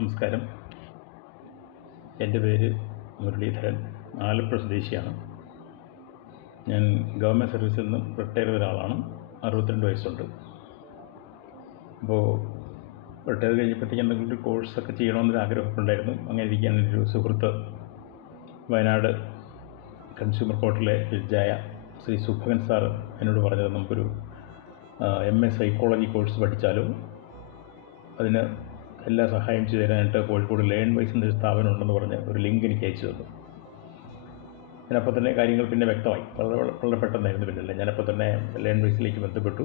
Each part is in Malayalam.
നമസ്കാരം. എന്റെ പേര് മുരളീധരൻ. ആലപ്പുഴ സ്വദേശിയാണ്. ഞാൻ ഗവൺമെന്റ് സർവീസിൽ നിന്നും റിട്ടയർ ചെയ്ത ഒരാളാണ്. അറുപത്തിരണ്ട് വയസ്സുണ്ട്. അപ്പോൾ റിട്ടയർ കഴിഞ്ഞപ്പോഴത്തേക്ക് എന്തെങ്കിലും ഒരു കോഴ്സൊക്കെ ചെയ്യണമെന്നൊരു ആഗ്രഹമൊക്കെ ഉണ്ടായിരുന്നു അങ്ങനെ ഇരിക്കാൻ എന്റെ ഒരു സുഹൃത്ത്. വയനാട് കൺസ്യൂമർ കോർട്ടിലെ ജഡ്ജായ ശ്രീ സുഭകൻ സാർ എന്നോട് പറഞ്ഞത് നമുക്കൊരു എം എ സൈക്കോളജി കോഴ്സ് പഠിച്ചാലോ? അതിന് എല്ലാ സഹായം ചെയ്തു തരാനായിട്ട് കോഴിക്കോട് ലേൺ വൈസ് എന്നൊരു സ്ഥാപനം ഉണ്ടെന്ന് പറഞ്ഞ് ഒരു ലിങ്ക് എനിക്ക് അയച്ചു തന്നു. ഞാനപ്പോൾ തന്നെ കാര്യങ്ങൾ പിന്നെ വ്യക്തമായി. വളരെ വളരെ പെട്ടെന്നായിരുന്നു പിന്നല്ലേ ഞാനപ്പോൾ തന്നെ ലേൺ വൈസിലേക്ക് ബന്ധപ്പെട്ടു.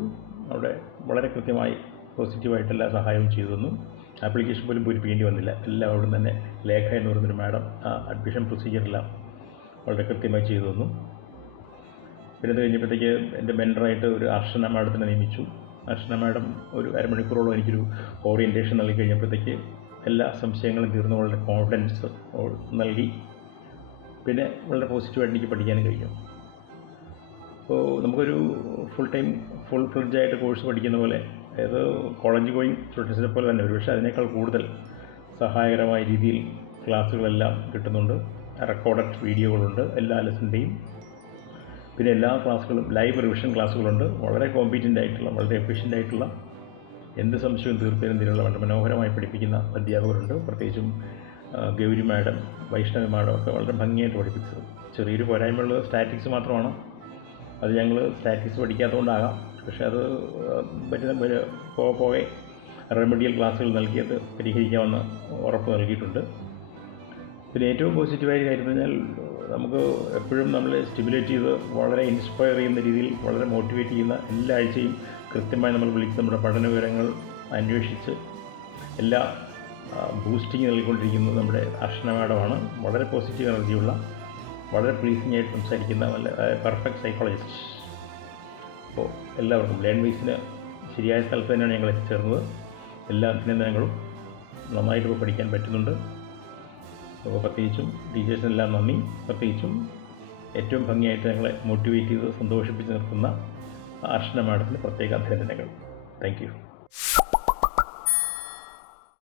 അവിടെ വളരെ കൃത്യമായി പോസിറ്റീവായിട്ട് എല്ലാ സഹായവും ചെയ്തു തന്നു. ആപ്ലിക്കേഷൻ പോലും പൂരിപ്പിക്കേണ്ടി വന്നില്ല. എല്ലാം അവിടെ തന്നെ ലേഖ എന്ന് പറയുന്നൊരു മാഡം ആ അഡ്മിഷൻ പ്രൊസീജിയറെല്ലാം വളരെ കൃത്യമായി ചെയ്തു തന്നു. പിന്നെ അത് കഴിഞ്ഞപ്പോഴത്തേക്ക് എന്റെ മെന്ററായിട്ട് ഒരു അർഷന മാഡത്തിനെ നിയമിച്ചു. അർച്ചന മാഡം ഒരു അരമണിക്കൂറോളം എനിക്കൊരു ഓറിയന്റേഷൻ നൽകി കഴിഞ്ഞപ്പോഴത്തേക്ക് എല്ലാ സംശയങ്ങളും തീർന്നു. വളരെ കോൺഫിഡൻസ് നൽകി. പിന്നെ വളരെ പോസിറ്റീവായിട്ട് എനിക്ക് പഠിക്കാനും കഴിഞ്ഞു. അപ്പോൾ നമുക്കൊരു ഫുൾ ടൈം ഫുൾ ഫ്ലഡ്ജായിട്ട് കോഴ്സ് പഠിക്കുന്ന പോലെ അതായത് കോളേജ് ഗോയിങ് സ്റ്റുഡൻസിനെ പോലെ തന്നെ. ഒരു പക്ഷേ അതിനേക്കാൾ കൂടുതൽ സഹായകരമായ രീതിയിൽ ക്ലാസ്സുകളെല്ലാം കിട്ടുന്നുണ്ട്. റെക്കോർഡഡ് വീഡിയോകളുണ്ട് എല്ലാ ലെസന്റെയും പിന്നെ എല്ലാ ക്ലാസ്സുകളും ലൈവ് റിവിഷൻ ക്ലാസ്സുകളുണ്ട്. വളരെ കോമ്പീറ്റന്റ് ആയിട്ടുള്ള വളരെ എഫിഷ്യന്റ് ആയിട്ടുള്ള എന്ത് സംശയവും തീർത്തരുന്നതിനുള്ള വളരെ മനോഹരമായി പഠിപ്പിക്കുന്ന അധ്യാപകരുണ്ട്. പ്രത്യേകിച്ചും ഗൗരി മാഡം വൈഷ്ണവി മാഡം ഒക്കെ വളരെ ഭംഗിയായിട്ട് പഠിപ്പിച്ചത്. ചെറിയൊരു പോരായ്മയുള്ളത് സ്റ്റാറ്റിക്സ് മാത്രമാണ്. അത് ഞങ്ങൾ സ്റ്റാറ്റിക്സ് പഠിക്കാത്തതുകൊണ്ടാകാം. പക്ഷേ അത് പറ്റുന്ന പോകെ പോകെ റെമഡിയൽ ക്ലാസ്സുകൾ നൽകിയത് പരിഹരിക്കാമെന്ന് ഉറപ്പ് നൽകിയിട്ടുണ്ട്. പിന്നെ ഏറ്റവും പോസിറ്റീവായ കാര്യം എന്ന് പറഞ്ഞാൽ നമുക്ക് എപ്പോഴും നമ്മളെ സ്റ്റിമുലേറ്റ് ചെയ്ത് വളരെ ഇൻസ്പയർ ചെയ്യുന്ന രീതിയിൽ വളരെ മോട്ടിവേറ്റ് ചെയ്യുന്ന എല്ലാ ആഴ്ചയും കൃത്യമായി നമ്മൾ വിളിച്ച് നമ്മുടെ പഠന വിവരങ്ങൾ അന്വേഷിച്ച് എല്ലാ ബൂസ്റ്റിംഗ് നൽകിക്കൊണ്ടിരിക്കുന്നത് നമ്മുടെ അർഷണ മാഡമാണ് വളരെ പോസിറ്റീവ് എനർജിയുള്ള വളരെ പ്ലീസിംഗ് ആയിട്ട് സംസാരിക്കുന്ന നല്ല പെർഫെക്റ്റ് സൈക്കോളജിസ്റ്റ് അപ്പോൾ എല്ലാവർക്കും ലേൺ വീസിന് ശരിയായ സ്ഥലത്ത് തന്നെയാണ് ഞങ്ങൾ എത്തിച്ചേർന്നത് എല്ലാ അഭിനന്ദനങ്ങളും. നന്നായിട്ട് പഠിക്കാൻ പറ്റുന്നുണ്ട്. അപ്പോൾ പ്രത്യേകിച്ചും ടീച്ചേഴ്സിനെല്ലാം നന്ദി. പ്രത്യേകിച്ചും ഏറ്റവും ഭംഗിയായിട്ട് ഞങ്ങളെ മോട്ടിവേറ്റ് ചെയ്ത് സന്തോഷിപ്പിച്ച് നിർത്തുന്ന അർച്ചന മാഡത്തിന് പ്രത്യേക അഭിനന്ദനങ്ങൾ താങ്ക് യു